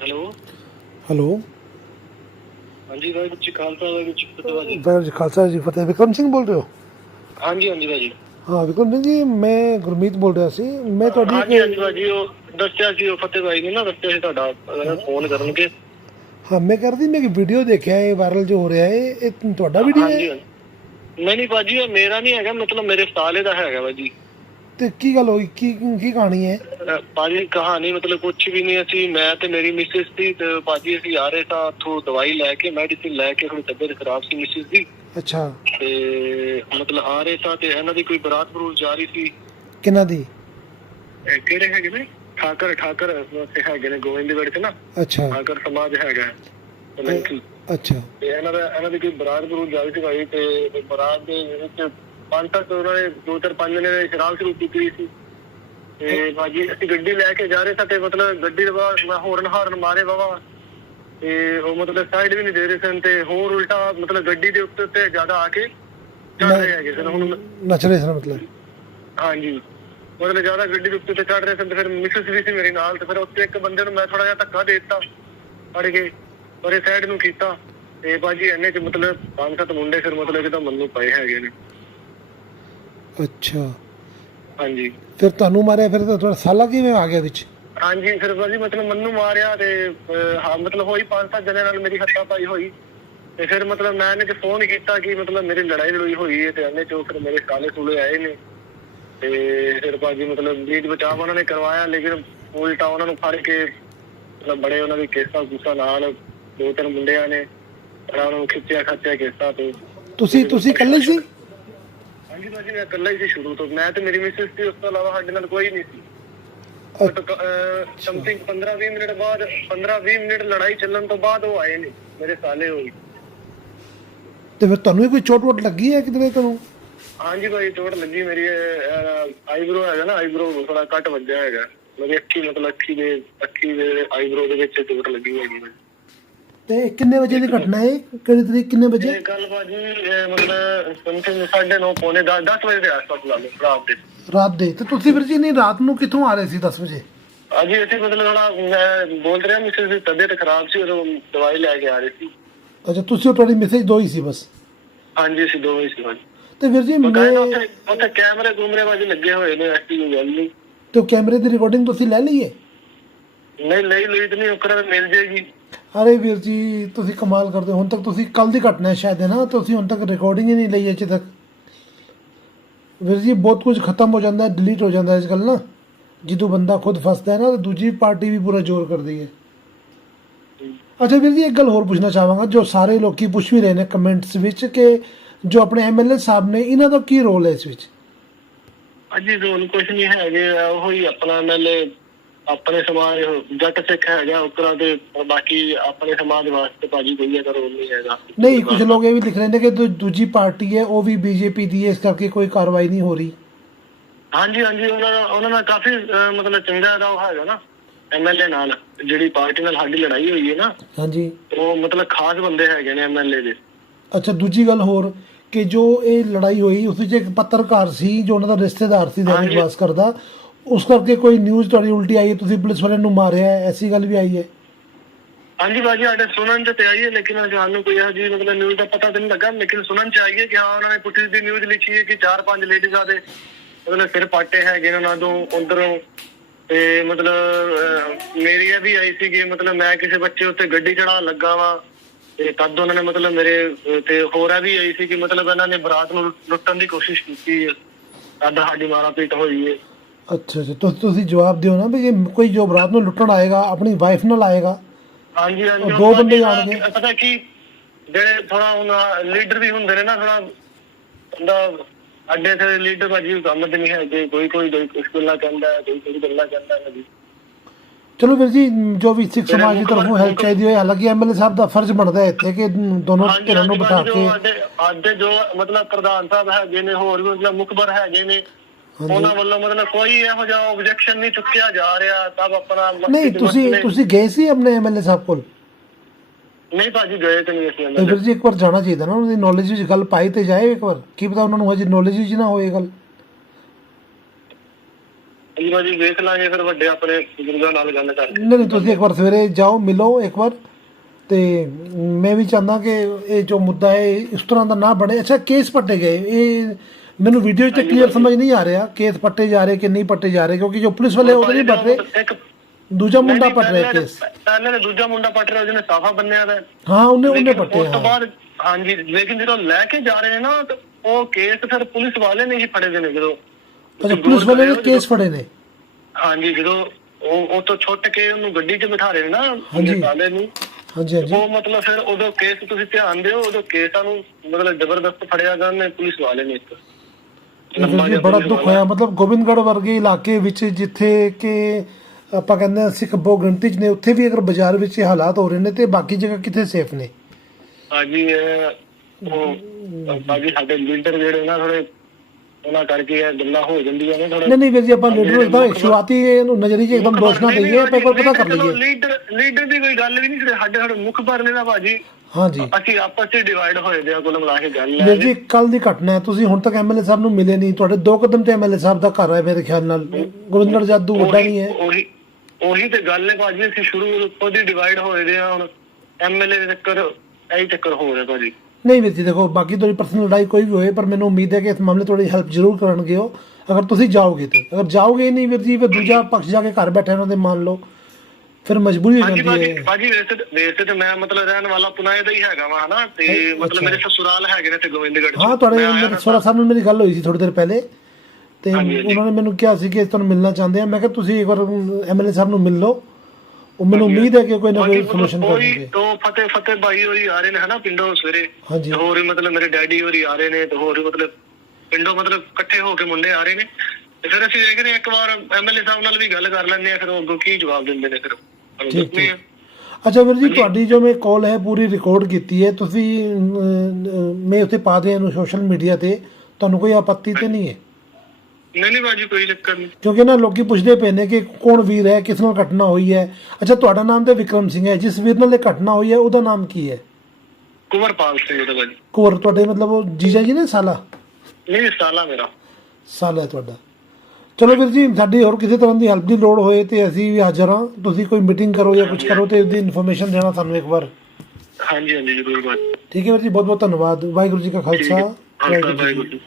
Hello. Hello. ਹਾਂਜੀ ਵਾਹਿਗੁਰੂ ਜੀ ਖਾਲਸਾ ਵਾਹਿਗੁਰੂ ਜੀ ਕੀ ਫਤਿਹ ਭਾਜੀ? ਵਾਹਿਗੁਰੂ ਜੀ ਖਾਲਸਾ ਜੀ ਫਤਿਹ। ਵਿਕਰਮ ਸਿੰਘ ਬੋਲ ਰਹੇ ਹੋ? ਹਾਂਜੀ ਹਾਂਜੀ ਭਾਜੀ। ਹਾਂ ਵਿਕਰਮ ਸਿੰਘ ਜੀ ਮੈਂ ਗੁਰਮੀਤ ਬੋਲ ਰਿਹਾ ਸੀ। ਮੈਂ ਤੁਹਾਡੀ ਹਾਂਜੀ ਹਾਂਜੀ ਭਾਜੀ ਉਹ ਦੱਸਿਆ ਸੀ ਉਹ ਫਤਿਹ ਭਾਈ ਨੇ ਨਾ ਦੱਸਿਆ ਸੀ ਤੁਹਾਡਾ ਫੋਨ ਕਰਨਗੇ। ਹਾਂ ਮੈਂ ਕਰਦੀ ਮੈਂ ਇੱਕ ਵੀਡੀਓ ਦੇਖਿਆ ਇਹ ਵਾਇਰਲ ਜੋ ਹੋ ਰਿਹਾ ਹੈ ਇਹ ਤੁਹਾਡਾ ਵੀਡੀਓ ਹੈ? ਹਾਂਜੀ। ਨਹੀਂ ਨਹੀਂ ਭਾਜੀ ਇਹ ਮੇਰਾ ਨਹੀਂ ਹੈਗਾ ਮਤਲਬ ਮੇਰੇ ਸਾਲੇ ਦਾ ਹੈਗਾ ਭਾਜੀ। ਤੇ ਕੀ ਗੱਲ ਹੋਈ? ਕੀ ਕੀ ਕਹਾਣੀ ਹੈ? ਅਹ, ਭਾਜੀ ਕਹਾਣੀ ਮਤਲਬ ਕੁਝ ਵੀ ਨਹੀਂ। ਅਸੀਂ ਮੈਂ ਤੇ ਮੇਰੀ ਮਿਸਿਸ ਸੀ ਤੇ ਭਾਜੀ ਅਸੀਂ ਆ ਰਹੇ ਸਾਂ ਉੱਥੋਂ ਦਵਾਈ ਲੈ ਕੇ ਮੈਡੀਸਿਨ ਲੈ ਕੇ ਥੋੜੀ ਤਬੀਅਤ ਖਰਾਬ ਸੀ ਮਿਸਿਸ ਦੀ। ਅੱਛਾ। ਤੇ ਮਤਲਬ ਆ ਰਹੇ ਸਾਂ ਤੇ ਇਹਨਾਂ ਦੀ ਕੋਈ ਬਰਾਤ ਬਰੂਤ ਜਾ ਰਹੀ ਸੀ। ਕਿਹਨਾਂ ਦੀ? ਇਹ ਕਿਹੜੇ ਹੈਗੇ ਨੇ? ਠਾਕਰ ਠਾਕਰ ਉੱਥੇ ਹੈਗੇ ਨੇ ਗੋਇੰਦਗੜ੍ਹ ਚ ਨਾ। ਅੱਛਾ। ਠਾਕਰ ਸਮਾਜ ਹੈਗਾ। ਅੱਛਾ ਤੇ ਇਹਨਾਂ ਦਾ ਇਹਨਾਂ ਦੀ ਕੋਈ ਬਰਾਤ ਬਰੂਤ ਜਾ ਰਹੀ ਸੀ ਭਾਈ ਤੇ ਬਰਾਤ ਦੇ ਵਿੱਚ ਪੰਜ ਸੱਤ ਉਹਨਾਂ ਨੇ ਦੋ ਚਾਰ ਪੰਜ ਨੇ ਸ਼ਰਾਬ ਸ਼ੁਰੂ ਕੀਤੀ ਹੋਈ ਸੀ। ਤੇ ਭਾਜੀ ਅਸੀਂ ਗੱਡੀ ਲੈ ਕੇ ਜਾ ਰਹੇ ਸਾਂ ਤੇ ਮਤਲਬ ਗੱਡੀ ਦੇ ਬਾਹਰ ਮੈਂ ਹੋਰਨ ਹਾਰਨ ਮਾਰੇ ਬਾਬਾ। ਤੇ ਉਹ ਮਤਲਬ ਸਾਈਡ ਵੀ ਨਹੀਂ ਦੇ ਰਹੇ ਸਨ ਤੇ ਹੋਰ ਉਲਟਾ ਮਤਲਬ ਗੱਡੀ ਦੇ ਉੱਤੇ ਤੇ ਜ਼ਿਆਦਾ ਆ ਕੇ ਚੜ ਰਹੇ ਹੈਗੇ ਸਨ। ਹੁਣ ਨੱਚ ਰਹੇ ਸਨ ਮਤਲਬ। ਹਾਂਜੀ। ਮਤਲਬ ਜ਼ਿਆਦਾ ਗੱਡੀ ਦੇ ਉੱਤੇ ਤੇ ਚੜ ਰਹੇ ਸਨ ਤੇ ਫਿਰ ਮਿਸਿਸ ਵੀ ਸੀ ਮੇਰੇ ਨਾਲ ਤੇ ਫਿਰ ਉੱਤੇ ਇੱਕ ਬੰਦੇ ਨੂੰ ਮੈਂ ਥੋੜਾ ਜਿਹਾ ਧੱਕਾ ਦੇ ਦਿੱਤਾ। ਫੜ ਕੇ ਪਰ ਇਹ ਸਾਈਡ ਨੂੰ ਕੀਤਾ। ਤੇ ਬਾਜੀ ਇਹਨੇ ਚ ਮਤਲਬ ਪੰਜ ਸੱਤ ਮੁੰਡੇ ਫਿਰ ਮਤਲਬ ਕਿਦਾਂ ਮੰਨੂ ਪਏ ਹੈਗੇ ਨੇ। ਅੱਛਾ। ਹਾਂਜੀ। ਫਿਰ ਤੁਹਾਨੂੰ ਮਾਰਿਆ ਫਿਰ ਤਾਂ ਤੁਹਾਡਾ ਸਾਲਾ ਕਿਵੇਂ ਆ ਗਿਆ ਵਿੱਚ? ਹਾਂਜੀ ਫਿਰ ਬਾਜੀ ਮਤਲਬ ਮੰਨੂ ਮਾਰਿਆ ਤੇ ਅਹ, ਹਾਂ ਮਤਲਬ ਹੋਈ ਪੰਜ ਸੱਤ ਜਣਿਆਂ ਨਾਲ ਮੇਰੀ ਹੱਥਾ ਪਾਈ ਹੋਈ। ਤੇ ਫਿਰ ਮਤਲਬ ਮੈਂ ਇਹਨੇ ਚ ਫੋਨ ਕੀਤਾ ਕਿ ਮਤਲਬ ਮੇਰੀ ਲੜਾਈ ਲੜੋਈ ਹੋਈ ਹੈ ਤੇ ਇਹਨੇ ਚੋਂ ਫਿਰ ਮੇਰੇ ਕਾਲੇ ਸੂਲੇ ਆਏ ਨੇ। ਤੇ ਫਿਰ ਬਾਜੀ ਮਤਲਬ ਜੀਤ ਬਚਾਅ ਉਹਨਾਂ ਨੇ ਕਰਵਾਇਆ ਲੇਕਿਨ ਉਲਟਾ ਉਹਨਾਂ ਨੂੰ ਫੜ ਕੇ ਮਤਲਬ ਬੜੇ ਉਹਨਾਂ ਦੀ ਕੇਸਾਂ ਗੁੱਸਾ ਨਾਲ ਦੋ ਤਿੰਨ ਮੁੰਡਿਆਂ ਨੇ ਉਹਨਾਂ ਨੂੰ ਖਿੱਚਿਆ ਖੱਚਿਆ ਕੇਸਾਂ ਤੋਂ। ਤੁਸੀਂ ਤੁਸੀਂ ਇਕੱਲੇ ਸੀ? ਹਾਂਜੀ ਬਾਜੀ ਮੈਂ ਇਕੱਲਾ ਹੀ ਸੀ ਸ਼ੁਰੂ ਤੋਂ। ਮੈਂ ਤੇ ਮੇਰੀ ਮਿਸਿਸ ਸੀ ਉਸ ਤੋਂ ਇਲਾਵਾ ਸਾਡੇ ਨਾਲ ਕੋਈ ਨਹੀਂ ਸੀ। ਸਮਥਿੰਗ 15-20 ਮਿੰਟ ਬਾਅਦ 15-20 ਮਿੰਟ ਲੜਾਈ ਚੱਲਣ ਤੋਂ ਬਾਅਦ ਉਹ ਆਏ ਨੇ ਮੇਰੇ ਸਾਲੇ ਹੋਈ ਤੇ ਫਿਰ ਤੁਹਾਨੂੰ ਕੋਈ ਚੋਟ ਵੋਟ ਲੱਗੀ ਹੈ ਕਿਧਰੇ ਤੁਹਾਨੂੰ ਹਾਂਜੀ ਭਾਈ ਚੋਟ ਲੱਗੀ ਮੇਰੀ ਆਈਬ੍ਰੋ ਹੈਗਾ ਨਾ ਆਈਬ੍ਰੋ ਥੋੜਾ ਕੱਟ ਵੱਜਿਆ ਹੈਗਾ। ਮੇਰੀ ਅੱਖੀ ਮਤਲਬ ਅੱਖੀ ਦੇ ਅੱਖੀ ਦੇ ਆਈਬ੍ਰੋ ਦੇ ਵਿੱਚ ਚੋਟ ਲੱਗੀ ਹੈਗੀ ਤੇ ਕਿੰਨੇ ਵਜੇ ਦੀ ਘਟਨਾ ਹੈ? ਕਿਹੜੀ ਤਰੀਕ ਕਿੰਨੇ ਵਜੇ? ਇਹ ਭਾਜੀ ਇਹ ਮਤਲਬ ਸਮਥਿੰਗ 9:30 ਪੌਣੇ 10 ਵਜੇ ਦੇ ਆਸ-ਪਾਸ ਲਾ ਲਓ ਰਾਤ ਦੇ। ਰਾਤ ਦੇ। ਤੇ ਤੁਸੀਂ ਫਿਰ ਜੀ ਨਹੀਂ ਰਾਤ ਨੂੰ ਕਿੱਥੋਂ ਆ ਰਹੇ ਸੀ 10 ਵਜੇ? ਹਾਂਜੀ ਅਸੀਂ ਮਤਲਬ ਮੈਂ ਬੋਲ ਰਿਹਾ ਮਿਸਿਸ ਦੀ ਤਬੀਅਤ ਖਰਾਬ ਸੀ ਉਦੋਂ ਦਵਾਈ ਲੈ ਕੇ ਆ ਰਹੀ ਸੀ। ਅੱਛਾ ਤੁਸੀਂ ਔਰ ਤੁਹਾਡੀ ਮੈਸੇਜ ਦੋ ਹੀ ਸੀ ਬਸ? ਹਾਂਜੀ ਅਸੀਂ ਦੋਵੇਂ ਸੀ ਭਾਜੀ ਤੇ ਵੀਰ ਜੀ ਮੈਂ ਉੱਥੇ ਉੱਥੇ ਕੈਮਰੇ ਕੂਮਰੇ ਵਾਜੀ ਲੱਗੇ ਹੋਏ ਨੇ ਕੋਈ ਗੱਲ ਨਹੀਂ। ਤੇ ਉਹ ਕੈਮਰੇ ਦੀ ਰਿਕਾਰਡਿੰਗ ਤੁਸੀਂ ਲੈ ਲਈ ਹੈ ਨਹੀਂ ਲਈ ਲਈ ਤਾਂ ਨਹੀਂ ਉਕਰਾ ਮਿਲ ਜੇਗੀ। ਅਰੇ ਵੀਰ ਜੀ, ਤੁਸੀਂ ਕਮਾਲ ਕਰਦੇ ਹੁਣ ਤੱਕ ਤੁਸੀਂ ਕੱਲ ਦੀ ਘਟਨਾ ਹੈ ਸ਼ਾਇਦ, ਹੈ ਨਾ? ਤੁਸੀਂ ਹੁਣ ਤੱਕ ਰਿਕਾਰਡਿੰਗ ਹੀ ਨਹੀਂ ਲਈ ਅਜੇ ਤੱਕ। ਵੀਰ ਜੀ, ਬਹੁਤ ਕੁਝ ਖਤਮ ਹੋ ਜਾਂਦਾ ਹੈ ਡਿਲੀਟ ਹੋ ਜਾਂਦਾ ਹੈ ਅੱਜ ਕੱਲ ਨਾ ਜਦੋਂ ਬੰਦਾ ਖੁਦ ਫਸਦਾ ਹੈ ਨਾ, ਤਾਂ ਦੂਜੀ ਪਾਰਟੀ ਵੀ ਪੂਰਾ ਜ਼ੋਰ ਕਰਦੀ ਹੈ। ਅੱਛਾ ਵੀਰ ਜੀ, ਇੱਕ ਗੱਲ ਹੋਰ ਪੁੱਛਣਾ ਚਾਹਾਂਗਾ, ਜੋ ਸਾਰੇ ਲੋਕੀ ਪੁੱਛ ਵੀ ਰਹੇ ਨੇ ਕਮੈਂਟਸ ਵਿੱਚ ਕਿ ਜੋ ਆਪਣੇ ਐਮਐਲਏ ਸਾਹਿਬ ਨੇ, ਇਹਨਾਂ ਦਾ ਕੀ ਰੋਲ ਹੈ ਇਸ ਵਿੱਚ? ਅਜੀ ਰੋਲ ਕੁਝ ਨਹੀਂ ਹੈਗੇ ਉਹ ਹੀ ਆਪਣਾ ਨਾਲੇ ਆਪਣੇ ਸਮਾਜ ਜੱਟ ਸਿੱਖ ਹੈਗਾ ਉਕਰਾ ਤੇ ਬਾਕੀ ਆਪਣੇ ਸਮਾਜ ਵਾਸਤੇ ਭਾਜੀ ਕੋਈ ਇਹਦਾ ਰੋਲ ਨਹੀਂ ਹੈਗਾ। ਨਹੀਂ ਕੁਝ ਲੋਕ ਇਹ ਵੀ ਲਿਖ ਰਹੇ ਨੇ ਕਿ ਦੂਜੀ ਪਾਰਟੀ ਹੈ ਉਹ ਵੀ ਬੀਜੇਪੀ ਦੀ ਹੈ ਇਸ ਕਰਕੇ ਕੋਈ ਕਾਰਵਾਈ ਨਹੀਂ ਹੋ ਰਹੀ। ਹਾਂਜੀ ਹਾਂਜੀ ਉਹਨਾਂ ਦਾ ਉਹਨਾਂ ਦਾ ਕਾਫੀ ਮਤਲਬ ਚੰਗਾ ਦਾ ਉਹ ਹੈਗਾ ਨਾ ਐਮਐਲਏ ਨਾਲ ਜਿਹੜੀ ਪਾਰਟੀ ਨਾਲ ਸਾਡੀ ਲੜਾਈ ਹੋਈ ਹੈ ਨਾ ਹਾਂਜੀ। ਉਹ ਮਤਲਬ ਖਾਸ ਬੰਦੇ ਹੈਗੇ ਨੇ ਐਮਐਲਏ ਦੇ। ਅੱਛਾ ਦੂਜੀ ਗੱਲ ਹੋਰ ਕਿ ਜੋ ਇਹ ਲੜਾਈ ਹੋਈ ਉਸ ਵਿੱਚ ਇੱਕ ਪੱਤਰਕਾਰ ਸੀ ਜੋ ਉਹਨਾਂ ਦਾ ਰਿਸ਼ਤੇਦਾਰ ਸੀ ਦੈਨਿਕ ਹਾਂਜੀ। ਭਾਸਕਰ ਦਾ ਉਸ ਕਰਕੇ ਕੋਈ ਨਿਊਜ਼ ਤੁਹਾਡੀ ਉਲਟੀ ਆਈ ਹੈ ਤੁਸੀਂ ਪੁਲਿਸ ਵਾਲਿਆਂ ਨੂੰ ਮਾਰਿਆ ਹੈ ਐਸੀ ਗੱਲ ਵੀ ਆਈ ਹੈ। ਹਾਂਜੀ ਬਾਜੀ ਸਾਡੇ ਸੁਣਨ ਚ ਤੇ ਆਈ ਹੈ ਲੇਕਿਨ ਸਾਨੂੰ ਕੋਈ ਇਹੋ ਜਿਹੀ ਮਤਲਬ ਨਿਊਜ਼ ਦਾ ਪਤਾ ਤਾਂ ਨਹੀਂ ਲੱਗਾ ਲੇਕਿਨ ਸੁਣਨ ਚ ਆਈ ਹੈ ਕਿ ਹਾਂ ਉਹਨਾਂ ਨੇ ਪੁਲਿਸ ਦੀ ਨਿਊਜ਼ ਲਿਖੀ ਹੈ ਕਿ ਚਾਰ ਪੰਜ ਲੇਡੀਜ਼ਾਂ ਦੇ ਮਤਲਬ ਸਿਰ ਪਾਟੇ ਹੈਗੇ ਨੇ ਉਹਨਾਂ ਤੋਂ ਉਧਰੋਂ। ਤੇ ਮਤਲਬ ਅਹ, ਮੇਰੀ ਇਹ ਵੀ ਆਈ ਸੀ ਕਿ ਮਤਲਬ ਮੈਂ ਕਿਸੇ ਬੱਚੇ ਉੱਤੇ ਗੱਡੀ ਚੜਾਉਣ ਲੱਗਾ ਵਾਂ ਤੇ ਤਦ ਉਹਨਾਂ ਨੇ ਮਤਲਬ ਮੇਰੇ ਅਹ, ਤੇ ਹੋਰ ਇਹ ਵੀ ਆਈ ਸੀ ਕਿ ਮਤਲਬ ਇਹਨਾਂ ਨੇ ਬਰਾਤ ਨੂੰ ਲੁੱਟਣ ਦੀ ਕੋਸ਼ਿਸ਼ ਕੀਤੀ ਹੈ। ਤਦ ਸਾਡੀ ਮਾਰਾ ਪੀਟ ਹੋਈ ਹੈ। ਅੱਛਾ ਅੱਛਾ ਤੁਸੀਂ ਤੁਸੀਂ ਜਵਾਬ ਦਿਓ ਨਾ ਵੀ ਜੇ ਕੋਈ ਜੋ ਬਰਾਤ ਨੂੰ ਲੁੱਟਣ ਆਏਗਾ ਆਪਣੀ ਵਾਈਫ ਨਾਲ ਆਏਗਾ ਹਾਂਜੀ ਹਾਂਜੀ ਉਹ ਦੋ ਭਾਜੀ ਬੰਦੇ ਨਾ ਜਾਣਗੇ। ਪਤਾ ਕੀ ਜਿਹੜੇ ਥੋੜਾ ਹੁਣ ਲੀਡਰ ਵੀ ਹੁੰਦੇ ਨੇ ਨਾ ਥੋੜਾ ਬੰਦਾ ਅੱਡੇ ਤੇ ਲੀਡਰ ਭਾਜੀ ਕੰਮ ਤੇ ਨਹੀਂ ਹੈ ਜੇ ਕੋਈ ਕੋਈ ਕੋਈ ਕੁਝ ਗੱਲਾਂ ਕਹਿੰਦਾ ਹੈ, ਕੋਈ ਕੋਈ ਗੱਲਾਂ ਕਹਿੰਦਾ ਹੈ ਜੀ ਚਲੋ ਵੀਰ ਜੀ ਜੋ ਵੀ ਸਿੱਖ ਸਮਾਜ ਦੀ ਤਰਫੋਂ ਹੈਲਪ ਚਾਹੀਦੀ ਹੋਏ ਹਾਲਾਂਕਿ ਐਮਐਲਏ ਸਾਹਿਬ ਦਾ ਫਰਜ਼ ਬਣਦਾ ਹੈ ਇੱਥੇ ਕਿ ਦੋਨੋਂ ਧਿਰਾਂ ਨੂੰ ਬਿਠਾ ਕੇ ਅੱਜ ਜੋ ਮਤਲਬ ਪ੍ਰਧਾਨ ਸਾਹਿਬ ਹੈਗੇ ਨੇ ਹੋਰ ਵੀ ਮਤਲਬ ਮੁਖਬਰ ਹੈਗੇ ਨੇ। ਉਹਨਾਂ ਵੱਲੋਂ ਮਤਲਬ ਕੋਈ ਇਹੋ ਜਿਹਾ ਆਬਜੈਕਸ਼ਨ ਨਹੀਂ ਚੁੱਕਿਆ ਜਾ ਰਿਹਾ ਸਭ ਆਪਣਾ ਨਹੀਂ ਤੁਸੀਂ। ਤੁਸੀਂ ਗਏ ਸੀ ਆਪਣੇ ਐਮਐਲਏ ਸਾਹਿਬ ਕੋਲ? ਨਹੀਂ ਭਾਜੀ ਗਏ ਤੇ ਨਹੀਂ ਅਸੀਂ ਅੰਦਰ ਵੀਰ ਜੀ ਇੱਕ ਵਾਰ ਜਾਣਾ ਚਾਹੀਦਾ ਨਾ ਉਹਨਾਂ ਦੀ ਨੌਲੇਜ ਵਿੱਚ ਗੱਲ ਪਾਈ ਤੇ ਜਾਏ ਇੱਕ ਵਾਰ। ਕੀ ਪਤਾ ਉਹਨਾਂ ਨੂੰ ਹਜੇ ਨੌਲੇਜ ਵਿੱਚ ਨਾ ਹੋਏ ਗੱਲ। ਹਾਂਜੀ ਭਾਜੀ ਵੇਖ ਲਾਂਗੇ ਫਿਰ ਵੱਡੇ ਆਪਣੇ ਬਜ਼ੁਰਗਾਂ ਨਾਲ ਗੱਲ ਕਰਕੇ। ਨਹੀਂ ਨਹੀਂ ਤੁਸੀਂ ਇੱਕ ਵਾਰ ਸਵੇਰੇ ਜਾਓ ਮਿਲੋ ਇੱਕ ਵਾਰ। ਤੇ ਮੈਂ ਵੀ ਚਾਹੁੰਦਾ ਕਿ ਇਹ ਜੋ ਮੁੱਦਾ ਹੈ ਇਸ ਤਰ੍ਹਾਂ ਦਾ ਨਾ ਬਣੇ। ਅੱਛਾ ਕੇਸ ਪੱਟੇ ਗਏ। ਇਹ ਮੈਨੂੰ ਵੀਡੀਓ 'ਚ ਕਲੀਅਰ ਸਮਝ ਨਹੀਂ ਆ ਰਿਹਾ ਕੇਸ ਪੱਟੇ ਜਾ ਰਹੇ ਕਿ ਨਹੀਂ ਪੱਟੇ ਜਾ ਰਹੇ ਕਿਉਂਕਿ ਜੋ ਪੁਲਿਸ ਵਾਲੇ ਉਹ ਨਹੀਂ ਪੱਟ ਰਹੇ। ਦੂਜਾ ਮੁੰਡਾ ਪੱਟ ਰਿਹਾ ਕੇਸ ਪਹਿਲੇ ਤਾਂ ਦੂਜਾ ਮੁੰਡਾ ਪੱਟ ਰਿਹਾ ਜਿਹਨੇ ਸਾਫਾ ਬੰਨਿਆ ਦਾ ਹਾਂ ਉਹਨੇ ਉਹਨੇ ਲੇਕਿਨ ਪੱਟੇ ਉਸ ਤੋਂ ਬਾਅਦ ਹਾਂਜੀ ਲੇਕਿਨ ਜਦੋਂ ਲੈ ਕੇ ਜਾ ਰਹੇ ਨੇ ਨਾ ਤਾਂ ਉਹ ਕੇਸ ਫਿਰ ਪੁਲਿਸ ਵਾਲੇ ਨੇ ਹੀ ਫੜੇ ਦੇ ਨੇ ਜਦੋਂ। ਅੱਛਾ ਪੁਲਿਸ ਵਾਲੇ ਨੇ ਕੇਸ ਫੜੇ ਨੇ? ਹਾਂਜੀ ਜਦੋਂ ਉਹ ਉਹ ਤੋਂ ਛੁੱਟ ਕੇ ਉਹਨੂੰ ਗੱਡੀ 'ਚ ਬਿਠਾ ਰਹੇ ਨੇ ਨਾ ਹਾਂਜੀ। ਸਾਲੇ ਨੂੰ। ਹਾਂਜੀ ਹਾਂਜੀ। ਉਹ ਮਤਲਬ ਫਿਰ ਉਦੋਂ ਕੇਸ ਤੁਸੀਂ ਧਿਆਨ ਦਿਓ ਉਦੋਂ ਕੇਸਾਂ ਨੂੰ ਮਤਲਬ ਜ਼ਬਰਦਸਤ ਫੜਿਆ ਨੇ ਪੁਲਿਸ ਵਾਲੇ ਨੇ ਇੱਕ। ਲੰਬਾ ਜਿਹਾ ਬੜਾ ਦੁੱਖ। ਹੋਇਆ ਮਤਲਬ ਗੋਬਿੰਦਗੜ੍ਹ ਵਰਗੇ ਇਲਾਕੇ ਵਿੱਚ ਜਿੱਥੇ ਕਿ ਆਪਾਂ ਕਹਿੰਦੇ ਹਾਂ ਸਿੱਖ ਬਹੁ ਗਿਣਤੀ 'ਚ ਨੇ ਉੱਥੇ ਵੀ ਅਗਰ ਬਾਜ਼ਾਰ ਵਿੱਚ ਇਹ ਹਾਲਾਤ ਹੋ ਰਹੇ ਨੇ ਤੇ ਬਾਕੀ ਜਗ੍ਹਾ ਕਿੱਥੇ ਸੇਫ ਨੇ ਹਾਂਜੀ ਉਹ ਬਾਕੀ ਸਾਡੇ ਲੀਡਰ ਜਿਹੜੇ ਨਾ ਥੋੜੇ ਉਹਨਾਂ ਕਰਕੇ ਇਹ ਗੱਲਾਂ ਹੋ ਜਾਂਦੀਆਂ ਨੇ ਥੋੜੇ ਨਹੀਂ ਨਹੀਂ ਵੀਰ ਜੀ ਆਪਾਂ ਲੀਡਰ ਦਾ ਸ਼ੁਰੂਆਤੀ ਇਹਨੂੰ ਨਜ਼ਰੀ 'ਚ ਇੱਕਦਮ ਦੋਸ਼ ਨਾ ਦਈਏ ਆਪਾਂ ਇੱਕ ਵਾਰ ਪਤਾ ਕਰ ਲਈਏ। ਲੀਡਰ ਲੀਡਰ ਦੀ ਕੋਈ ਗੱਲ ਵੀ ਨਹੀਂ ਜਿਹੜੇ ਸਾਡੇ ਸਾਡੇ ਮੁੱਖ ਬਰਨੇ ਦਾ ਭਾਜੀ। ਹਾਂਜੀ। ਅਸੀਂ ਆਪਸ ਵਿੱਚ ਡਿਵਾਈਡ ਹੋਏ ਦੇ ਆ ਕੋਲ ਮਿਲਾ ਕੇ ਗੱਲ ਹੈ। ਵੀਰ ਜੀ ਕੱਲ ਦੀ ਘਟਨਾ ਹੈ ਤੁਸੀਂ ਹੁਣ ਤੱਕ ਐਮਐਲਏ ਸਾਹਿਬ ਨੂੰ ਮਿਲੇ ਨਹੀਂ ਤੁਹਾਡੇ ਦੋ ਕਦਮ ਤੇ ਐਮਐਲਏ ਸਾਹਿਬ ਦਾ ਘਰ ਹੈ ਮੇਰੇ ਖਿਆਲ ਨਾਲ। ਗੁਰਿੰਦਰ ਜਾਦੂ ਵੱਡਾ ਨਹੀਂ ਹੈ। ਉਹੀ ਉਹੀ ਤੇ ਗੱਲ ਹੈ ਭਾਜੀ ਅਸੀਂ ਸ਼ੁਰੂ ਤੋਂ ਹੀ ਡਿਵਾਈਡ ਹੋਏ ਦੇ ਆ ਹੁਣ ਐਮਐਲਏ ਦੇ ਚੱਕਰ ਇਹੀ ਚੱਕਰ ਹੋ ਰਿਹਾ ਭਾਜੀ। ਨਹੀਂ ਵੀਰ ਜੀ ਦੇਖੋ ਬਾਕੀ ਤੁਹਾਡੀ ਪਰਸਨਲ ਲੜਾਈ ਕੋਈ ਵੀ ਹੋਏ ਪਰ ਮੈਨੂੰ ਉਮੀਦ ਹੈ ਕਿ ਇਸ ਮਾਮਲੇ ਤੁਹਾਡੀ ਹੈਲਪ ਜ਼ਰੂਰ ਕਰਨਗੇ ਉਹ। ਅਗਰ ਤੁਸੀਂ ਜਾਓਗੇ ਤੇ। ਅਗਰ ਜਾਓਗੇ ਨਹੀਂ ਵੀਰ ਜੀ ਫਿਰ ਦੂਜਾ ਪਕਸ਼ ਜਾ ਕੇ ਘਰ ਬੈਠੇ ਉਹਨਾਂ ਦੇ ਮੰਨ ਲਓ ਫਿਰ ਮਜਬੂਰੀ ਹੋ ਜਾਂਦੀ ਹੈ। ਭਾਜੀ ਵੈਸੇ ਵੈਸੇ ਤੇ ਮੈਂ ਮਤਲਬ ਰਹਿਣ ਵਾਲਾ ਪੁਨਾਏ ਦਾ ਹੀ ਹੈਗਾ ਵਾ ਹਨਾ? ਤੇ ਮਤਲਬ ਮੇਰੇ ਸਸੁਰਾਲ ਹੈਗੇ ਨੇ ਤੇ ਗੋਬਿੰਦਗੜ੍ਹ। ਹਾਂ ਤੁਹਾਡੇ ਮੇਰੇ ਸੋਰਾ ਸਾਹਿਬ ਨਾਲ ਮੇਰੀ ਗੱਲ ਹੋਈ ਸੀ ਥੋੜੀ ਦੇਰ ਪਹਿਲੇ। ਤੇ। ਉਹਨਾਂ ਨੇ ਮੈਨੂੰ ਕਿਹਾ ਸੀ ਕਿ ਤੁਹਾਨੂੰ ਮਿਲਣਾ ਚਾਹੁੰਦੇ ਆ ਮੈਂ ਕਿਹਾ ਤੁਸੀਂ ਇੱਕ ਵਾਰ ਐਮਐਲਏ ਸਾਹਿਬ ਨੂੰ ਮਿਲ ਲਓ। ਉਹ ਮੈਨੂੰ ਉਮੀਦ ਹੈ ਕਿ ਕੋਈ ਨਾ ਕੋਈ ਸੋਲੂਸ਼ਨ ਕਰ ਕੋਈ ਦੇਣਗੇ ਤੋਂ ਫਤਿਹ ਫਤਿਹ ਭਾਈ ਹੋਰੀ ਆ ਰਹੇ ਨੇ ਹਨਾ ਪਿੰਡੋਂ ਸਵੇਰੇ। ਹਾਂਜੀ। ਹੋਰ ਵੀ ਮਤਲਬ ਮੇਰੇ ਡੈਡੀ ਹੋਰੀ ਆ ਰਹੇ ਨੇ ਤੇ ਹੋਰ ਵੀ ਮਤਲਬ ਪਿੰਡੋਂ ਮਤਲਬ ਇਕੱਠੇ ਹੋ ਕੇ ਮੁੰਡੇ ਆ ਰਹੇ ਨੇ। ਤੇ ਫਿਰ ਅਸੀਂ ਦੇਖ ਰਹੇ ਹਾਂ ਇੱਕ ਵਾਰ ਐਮਐਲਏ ਸਾਹਿਬ ਨਾਲ ਵੀ ਗੱਲ ਕਰ ਲੈਂਦੇ ਆ ਫਿਰ ਉਹ ਅੱਗੋਂ ਕੀ ਜਵਾਬ ਦਿੰਦੇ ਨੇ ਫਿਰ। ਠੀਕ, ਆ। ਅੱਛਾ ਵੀਰ ਜੀ ਤੁਹਾਡੀ ਜੋ ਮੈਂ ਕਾਲ ਹੈ ਪੂਰੀ ਰਿਕਾਰਡ ਕੀਤੀ ਹੈ। ਤੁਸੀਂ ਮੈਂ ਉੱਥੇ ਪਾ ਦਿਆਂ ਇਹਨੂੰ ਸੋਸ਼ਲ ਮੀਡੀਆ ਤੇ। ਤੁਹਾਨੂੰ ਕੋਈ ਆਪੱਤੀ ਤੇ ਨਹੀਂ ਹੈ। ਨਹੀਂ ਨਹੀਂ ਭਾਜੀ ਕੋਈ ਚੱਕਰ ਨਹੀਂ। ਕਿਉਂਕਿ ਨਾ ਲੋਕੀ ਪੁੱਛਦੇ ਪਏ ਨੇ ਕਿ ਕੌਣ ਵੀਰ ਹੈ ਕਿਸ ਨਾਲ ਘਟਨਾ ਹੋਈ ਹੈ। ਅੱਛਾ ਤੁਹਾਡਾ ਨਾਮ ਤੇ ਵਿਕਰਮ ਸਿੰਘ ਹੈ। ਜਿਸ ਵੀਰ ਨਾਲ ਇਹ ਘਟਨਾ ਹੋਈ ਹੈ ਉਹਦਾ ਨਾਮ ਕੀ ਹੈ? ਕੁਵਰਪਾਲ ਸਿੰਘ ਉਹਦਾ ਭਾਜੀ। ਕੋਰ ਤੁਹਾਡੇ ਮਤਲਬ ਉਹ ਜੀਜਾ ਜੀ ਨੇ ਸਾਲਾ? ਨਹੀਂ ਸਾਲਾ ਮੇਰਾ। ਸਾਲ ਹੈ ਤੁਹਾਡਾ। ਚਲੋ ਵੀਰ ਜੀ ਸਾਡੀ ਹੋਰ ਕਿਸੇ ਤਰ੍ਹਾਂ ਦੀ ਹੈਲਪ ਦੀ ਲੋੜ ਹੋਏ ਤੇ ਅਸੀਂ ਵੀ ਹਾਜ਼ਰ ਹਾਂ। ਤੁਸੀਂ ਕੋਈ ਮੀਟਿੰਗ ਕਰੋ ਜਾਂ ਕੁਝ ਕਰੋ ਤੇ ਇਹਦੀ ਇਨਫੋਰਮੇਸ਼ਨ ਦੇਣਾ ਸਾਨੂੰ ਇੱਕ ਵਾਰ। ਹਾਂਜੀ ਹਾਂਜੀ ਜ਼ਰੂਰ ਭਾਜੀ। ਠੀਕ ਹੈ ਵੀਰ ਜੀ ਬਹੁਤ ਬਹੁਤ ਧੰਨਵਾਦ। ਵਾਹਿਗੁਰੂ ਜੀ ਕਾ ਖਾਲਸਾ। ਖਾਲਸਾ ਵਾਹਿਗੁਰੂ ਜੀ ਕੀ ਵਾਹਿਗੁਰੂ ਜੀ